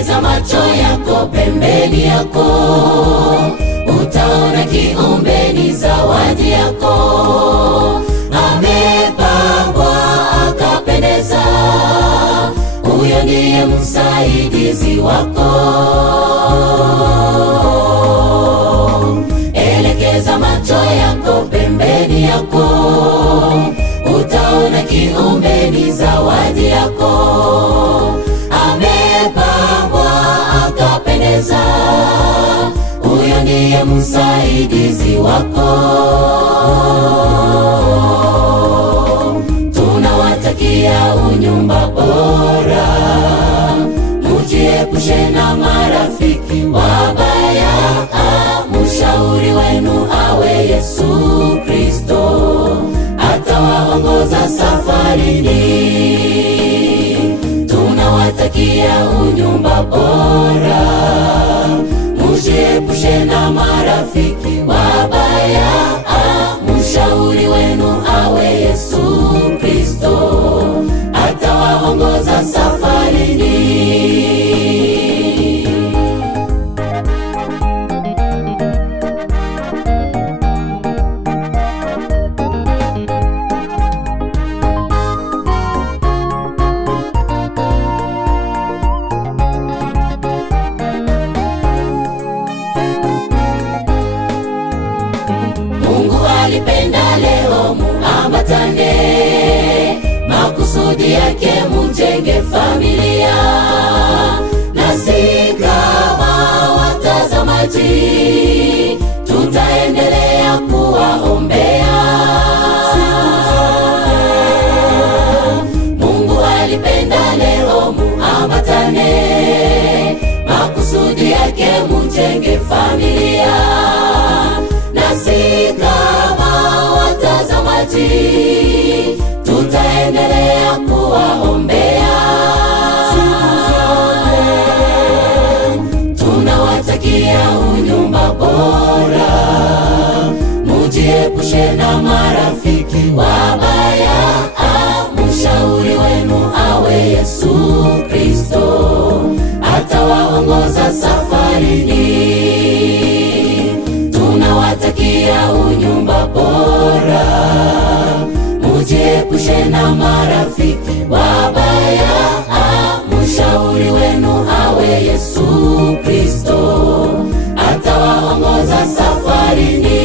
Elekeza macho yako pembeni yako, utaona kiumbe ni zawadi yako. Amepambwa akapendeza, huyo ndiye msaidizi wako. Elekeza macho yako pembeni yako, utaona kiumbe ni zawadi yako. Amepambwa akapendeza, huyo ndiye msaidizi wako. Tunawatakia unyumba bora, mujiepushe na marafiki wabaya. Mshauri wenu awe Yesu Kristo, atawaongoza safarini. Tunawatakia unyumba bora, mujiepushe na marafiki wabaya. Mshauri wenu awe Yesu Kristo, atawaongoza safarini. Alipenda leo muambatane, makusudi yake mujenge familia. Nasi kama watazamaji tutaendelea kuwaombea. Mungu alipenda leo muambatane, makusudi yake mujenge familia. Nasi tutaendelea kuwaombea. Tunawatakia unyumba bora, mujiepushe na marafiki wabaya. Mshauri wenu awe Yesu Kristo, atawaongoza safarini. Tunawatakia unyumba bora, mujiepushe na marafiki wabaya. Mshauri wenu awe Yesu Kristo, atawaongoza safarini.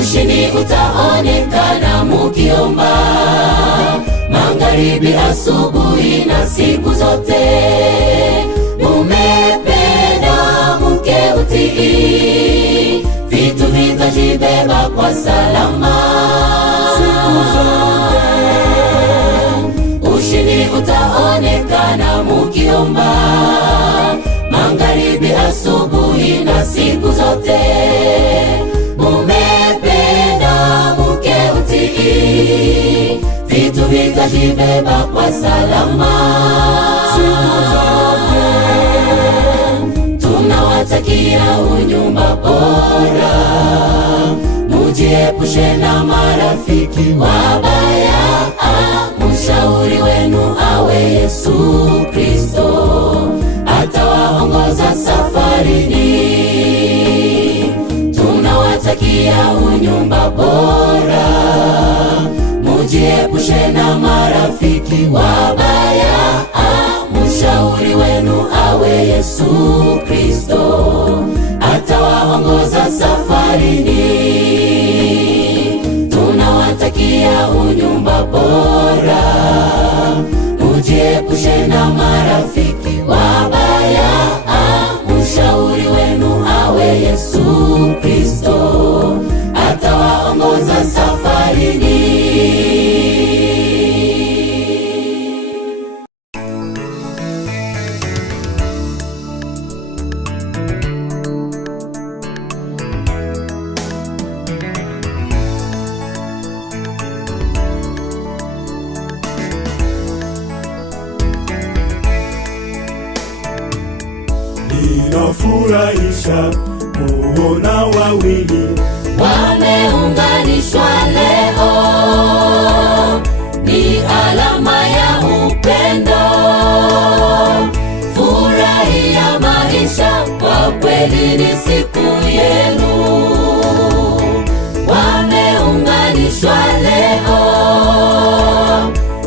Ushindi utaonekana mukiomba, magharibi, asubuhi na siku zote. Mumependa muke utii, vitu vitajibeba kwa salama siku zote. Ushindi utaonekana mukiomba, magharibi, asubuhi na siku zote. Vitu vitajibeba kwa salama siku zote. Tunawatakia unyumba bora, mujiepushe na marafiki wabaya. Mshauri wenu awe Yesu Kristo, atawaongoza safarini. Tunawatakia unyumba bora, mujiepushe na marafiki wabaya. Mshauri wenu awe Yesu Kristo, atawaongoza safarini. Tunawatakia unyumba bora, mujiepushe na marafiki wabaya. Mshauri wenu awe Yesu Kristo, atawaongoza safarini. Yanifurahisha kuona wawili wameunganishwa leo, ni alama ya upendo. Furahia maisha, kwa kweli ni siku yenu. Wameunganishwa leo,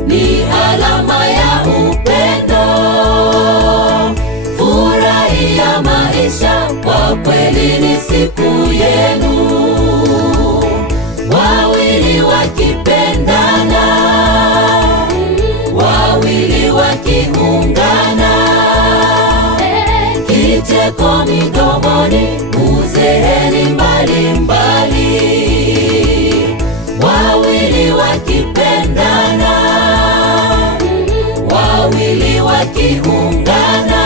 ni alama ya upendo. Furahia maisha, kwa kweli ni siku yenu. Wawili wakipendana, wawili wakiungana, kicheko midomoni, uzeeni mbalimbali. Wawili wakipendana, wawili wakiungana,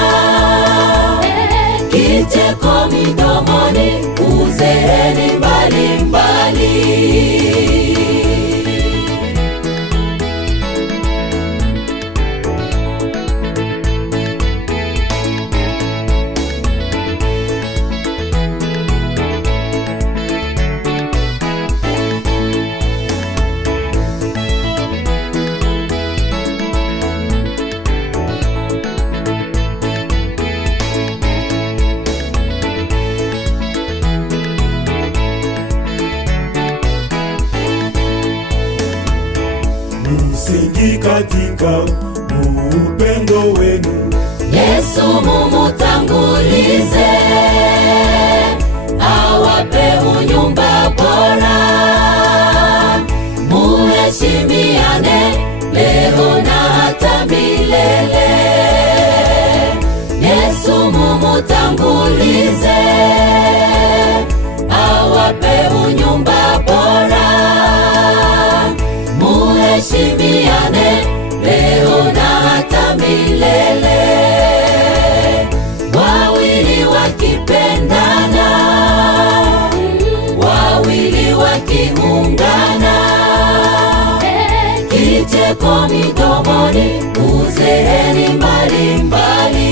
kicheko midomoni, uzeeni mbalimbali. msingi katika upendo wenu. Yesu mumutangulize, awape unyumba bora. Muheshimiane leo na hata milele. Yesu mumutangulize, awape unyumba bora. Muheshimiane leo na hata milele. Wawili wakipendana, wawili wakiungana, kicheko midomoni, uzeeni mbalimbali.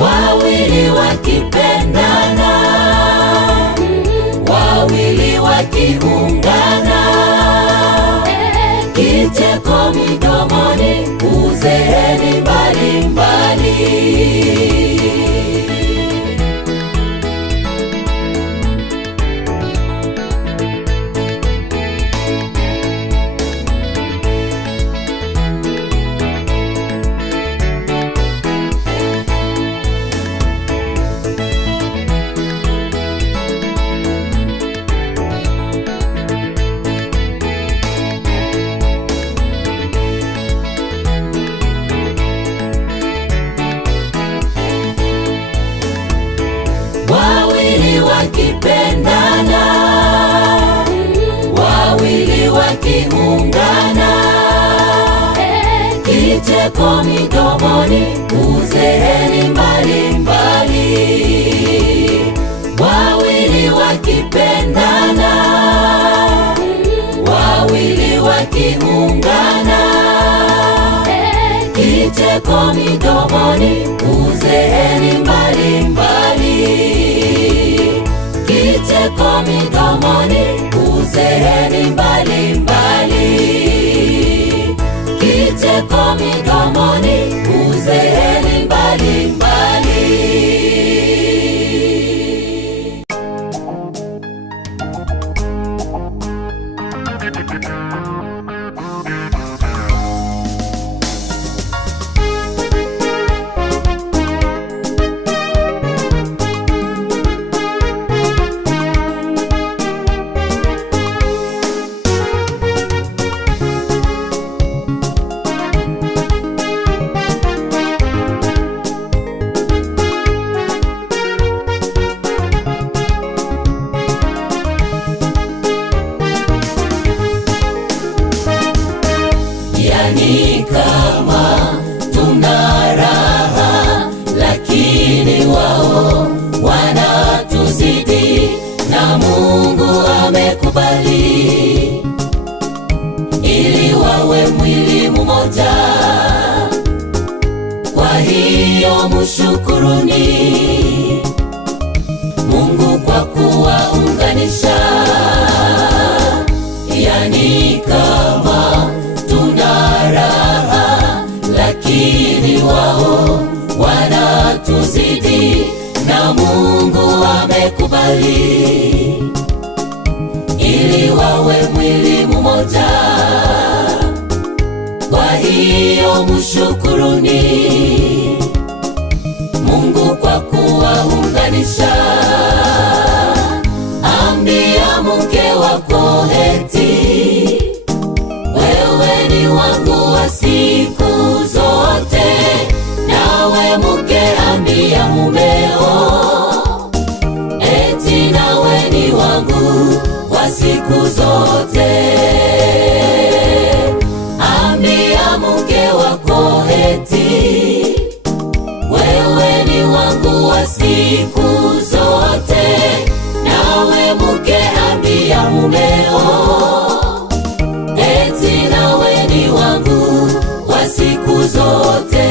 Wawili wakipendana, wawili wakiungana, kicheko midomoni, uzeeni mbalimbali. Wawili wakipendana, wawili wakiungana, kicheko midomoni, uzeeni mbalimbali. Wawili wakipendana, wawili wakiungana, kicheko midomoni, uzeeni mbalimbali. Kicheko midomoni, uzeeni mbalimbali. Kicheko midomoni, uzeeni mbalimbali. Yani kama tuna raha, lakini wao wanatuzidi, na Mungu amekubali ili wawe mwili mmoja. Kwa hiyo mshukuruni amekubali ili wawe mwili mmoja. Kwa hiyo mshukuruni Mungu kwa kuwaunganisha. Ambia mke wako eti wewe ni wangu wa siku zote, nawe mke ambia mumeo eti nawe ni wangu wa siku zote. Ambia mke wako eti wewe ni wangu wa siku zote, nawe mke ambia mumeo eti nawe ni wangu wa siku zote.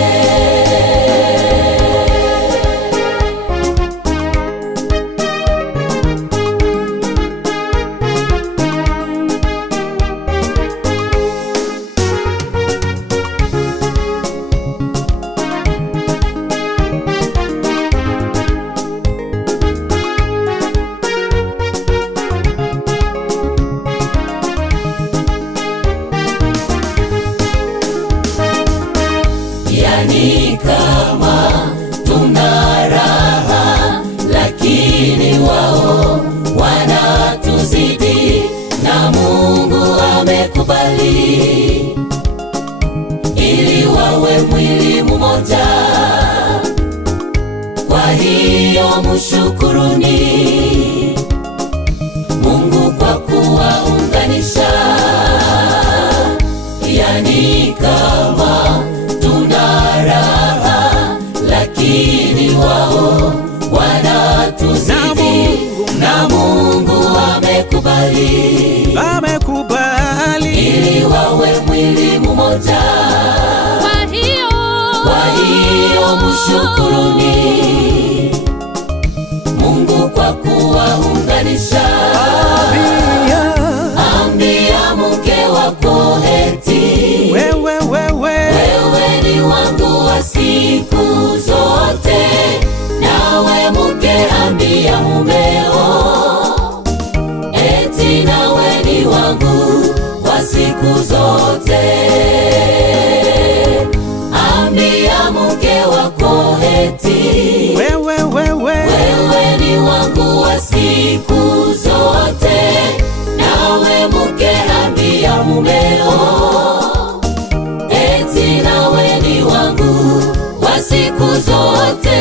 Yani kama tuna raha, lakini wao wanatuzidi, na Mungu amekubali ili wawe mwili mmoja. Kwa hiyo mshukuruni Mungu kwa kuwaunganisha. Yani kama tuna raha, lakini wao wanatuzidi, na Mungu amekubali ili wawe mwili mmoja. Kwa hiyo mshukuruni Mungu kwa kuwaunganisha. Ambia mke wako eti wewe ni wangu wa siku zote, nawe mke ambia mumeo eti nawe ni wangu wa siku zote. Ambia mke wako eti wewe ni wangu wa siku zote, nawe mke ambia mumeo eti nawe ni wangu wa siku zote.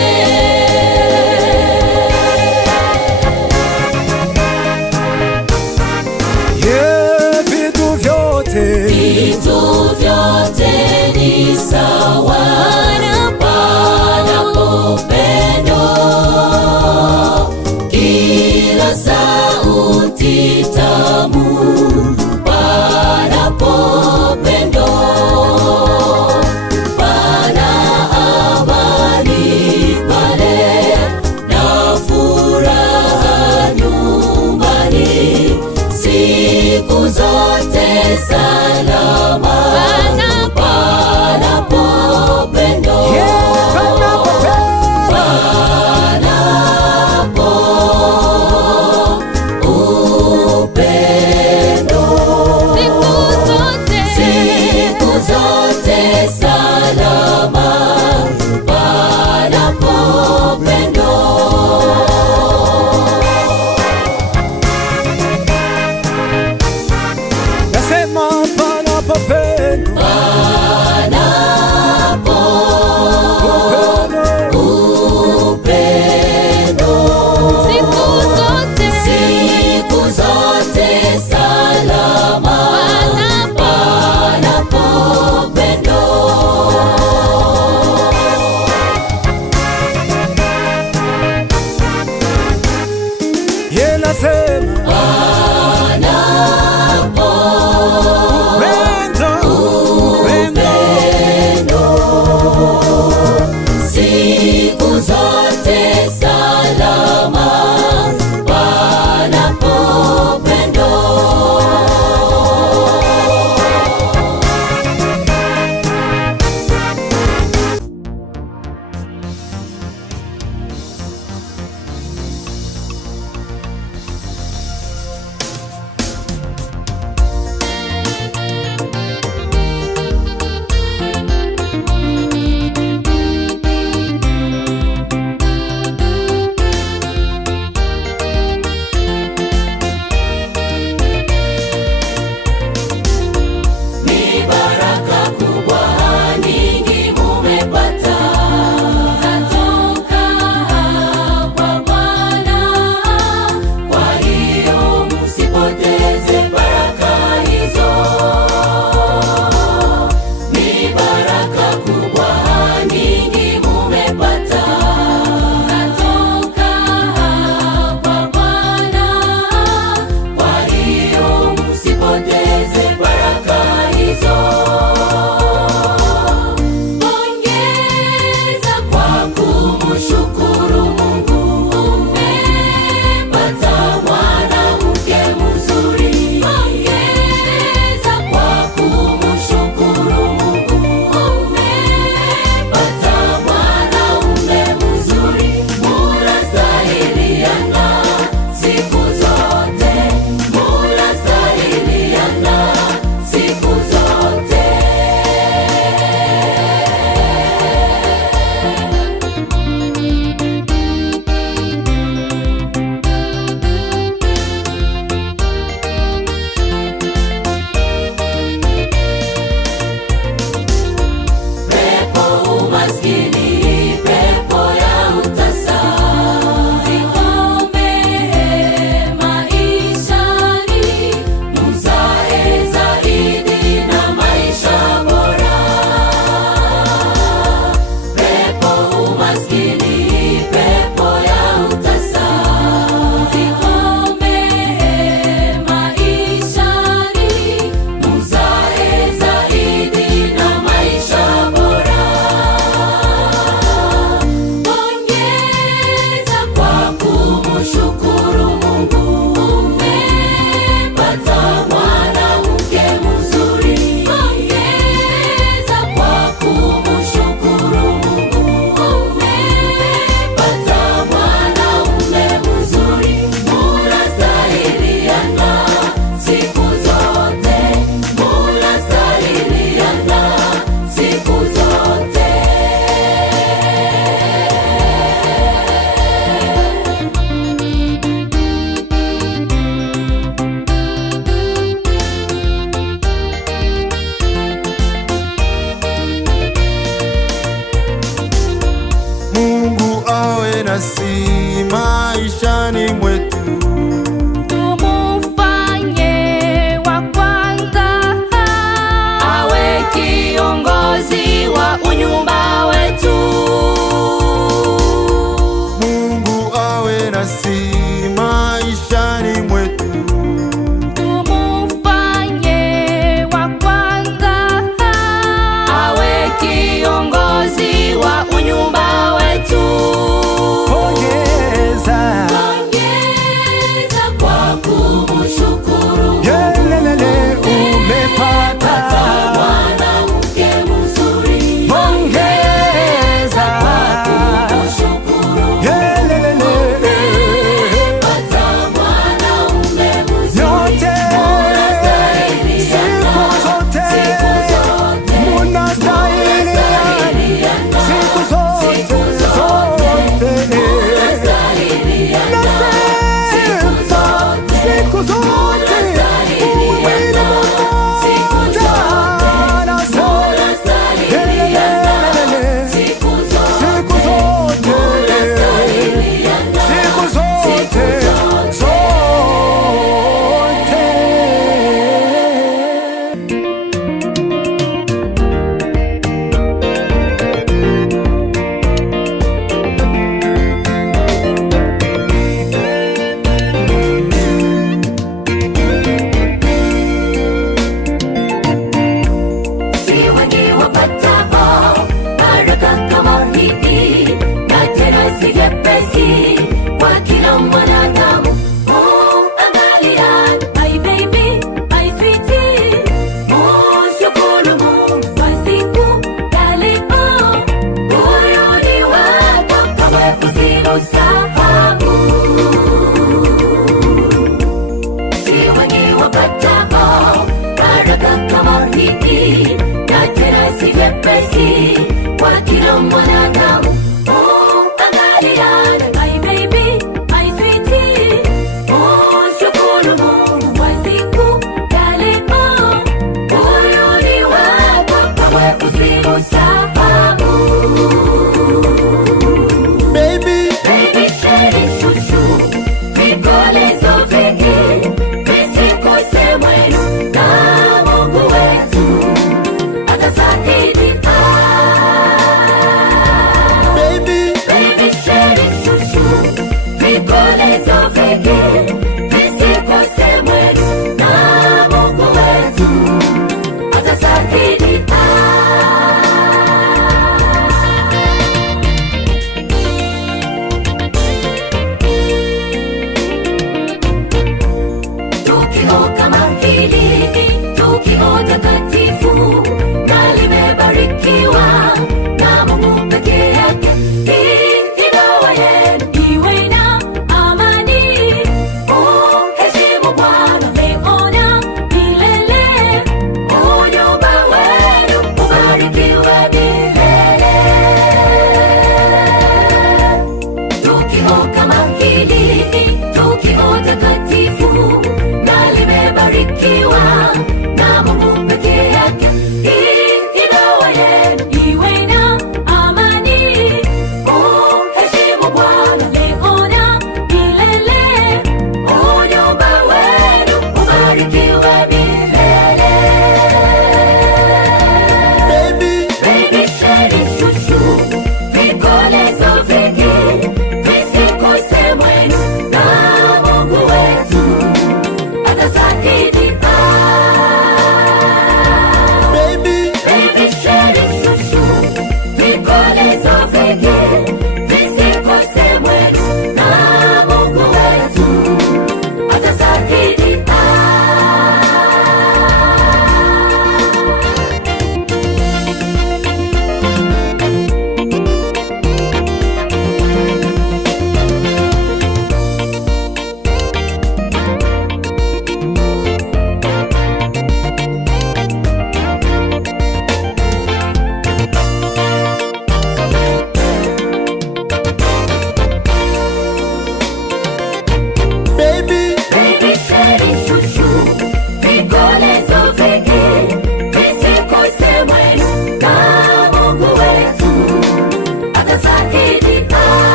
Vitu vyote ni sawa panapo pendo, kila sauti tamu panapo pendo, pana amani pale na furaha nyumbani, siku zote salama panapo pendo, panapo upendo.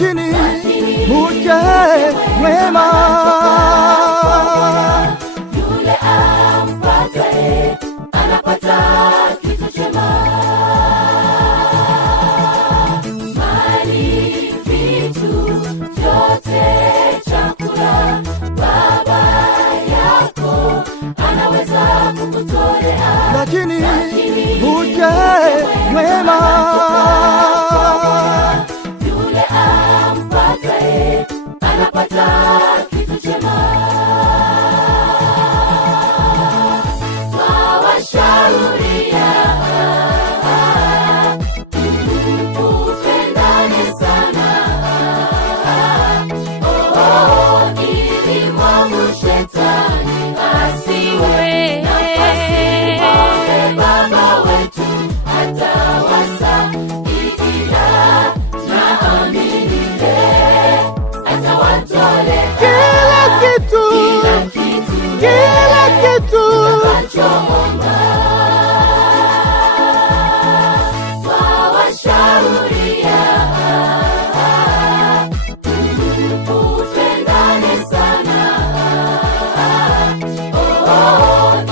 lakini mke mwema yule ampataye anapata kitu chema. Mali, vitu vyote, chakula, baba yako anaweza kukutolea, lakini mke mwema yule ampataye anapata kitu chema. Twawashauria upendane sana, ili mwangu shetani asiwe nafasi. Mwombe Baba wetu atawasaidia, na amini atawatolea kila kitu mtakachoomba. Twawashauria upendane sana,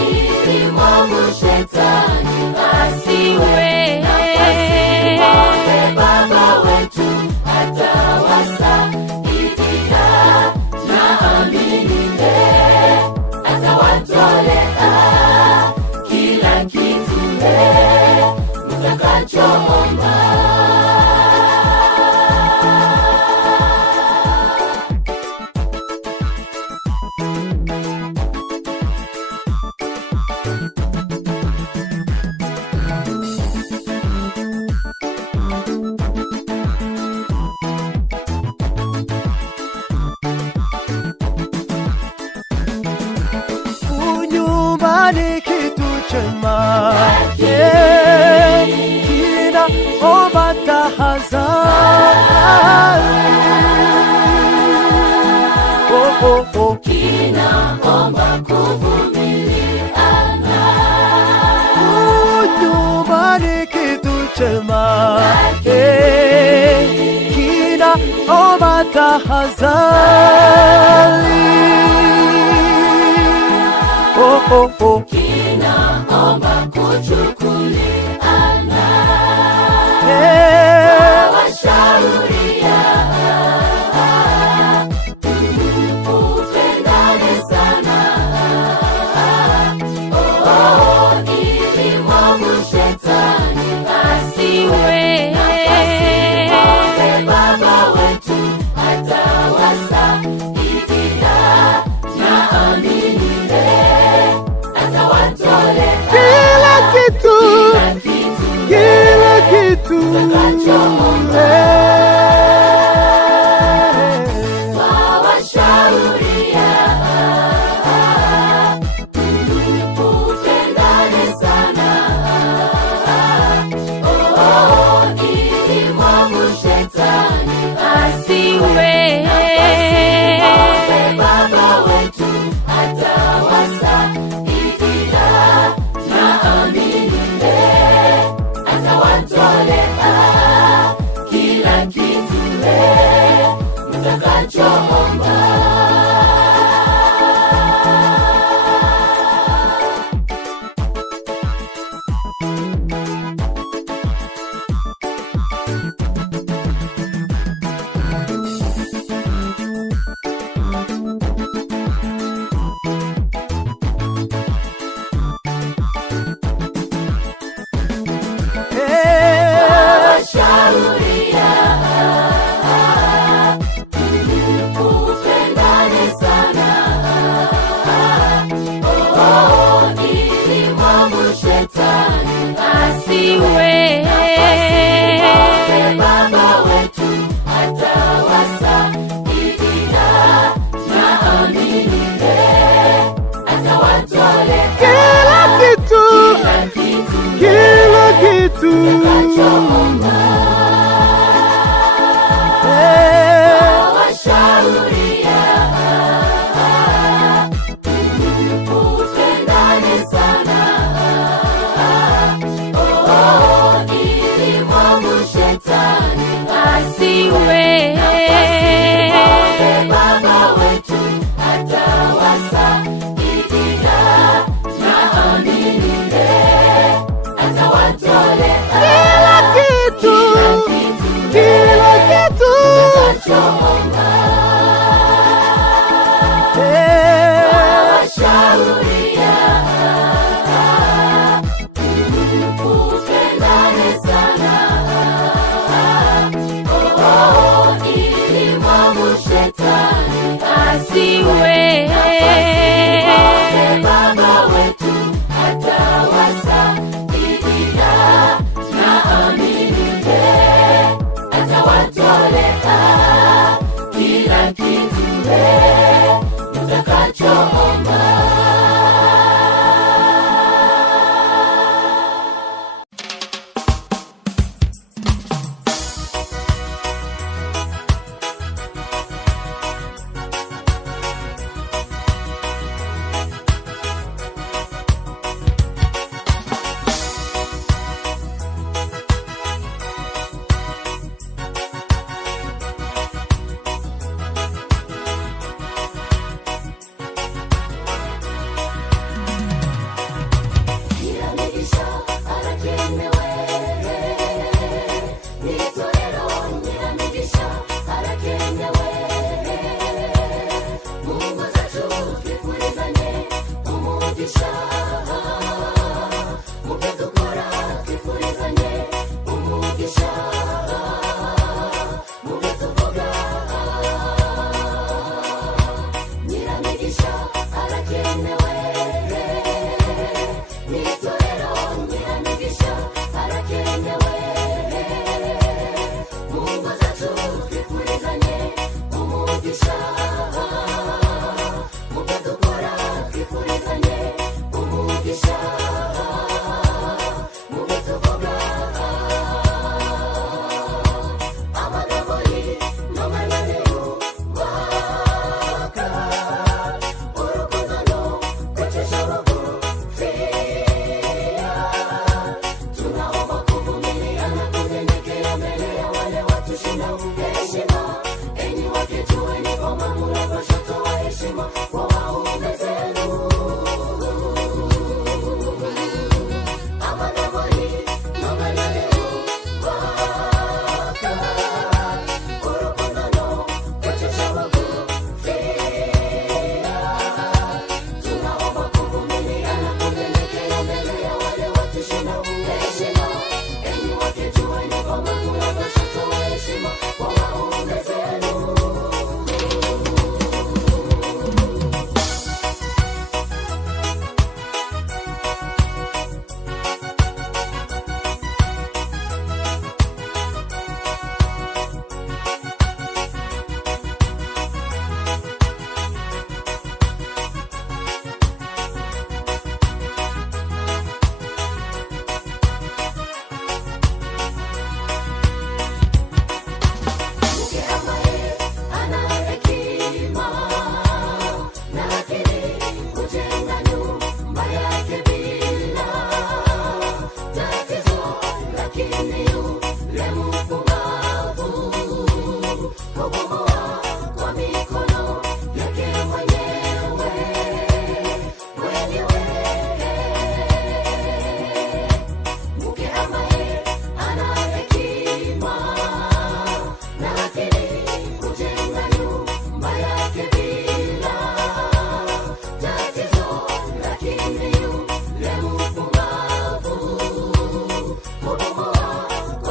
ili mwangu shetani asiwe nafasi. Mwombe Baba wetu atawasaidia, na amini atawatolea kila kitu mtakachoomba. Unyumbani kitu chema, kinaomba tahadhari, Kinaomba kuvumiliana. unyumbani kitu chema, kinaomba tahadhari, Kinaomba kuchukuliana. Twawashauria upendane sana, ili mwangu shetani asiwe nafasi. Mwombe Baba wetu atawasaidia, na amini atawatolea kila kitu mtakachoomba. Twawashauria upendane sana, ili mwangu shetani asiwe nafasi. Mwombe Baba wetu atawasaidia, na amini atawatolea kila kitu mtakachoomba. Twawashauria upendane sana, ili mwangu shetani asiwe nafasi. Mwombe Baba wetu atawasaidia, na amini atawatolea kila kitu mtakachoomba. Twawashauria upendane sana, ili mwangu shetani asiwe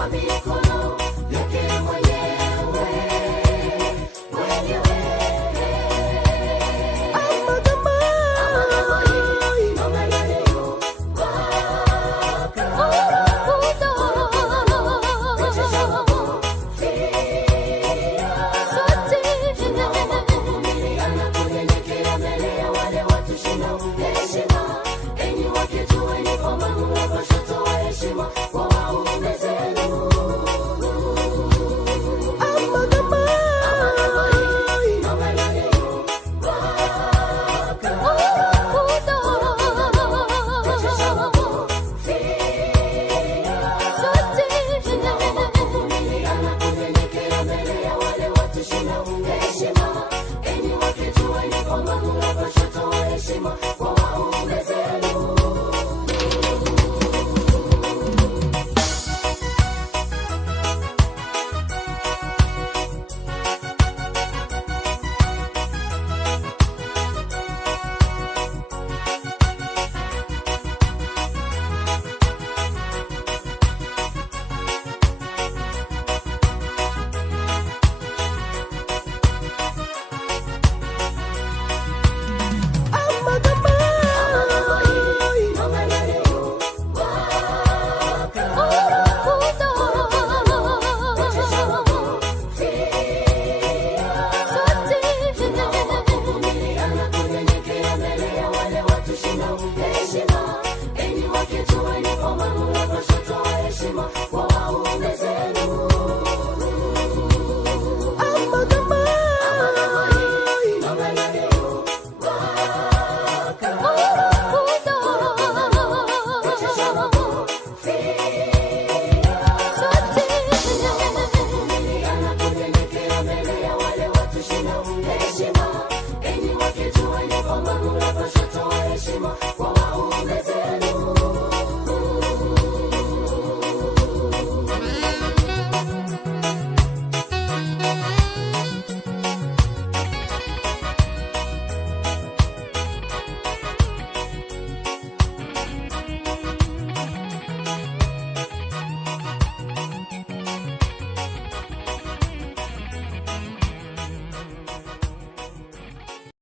mikono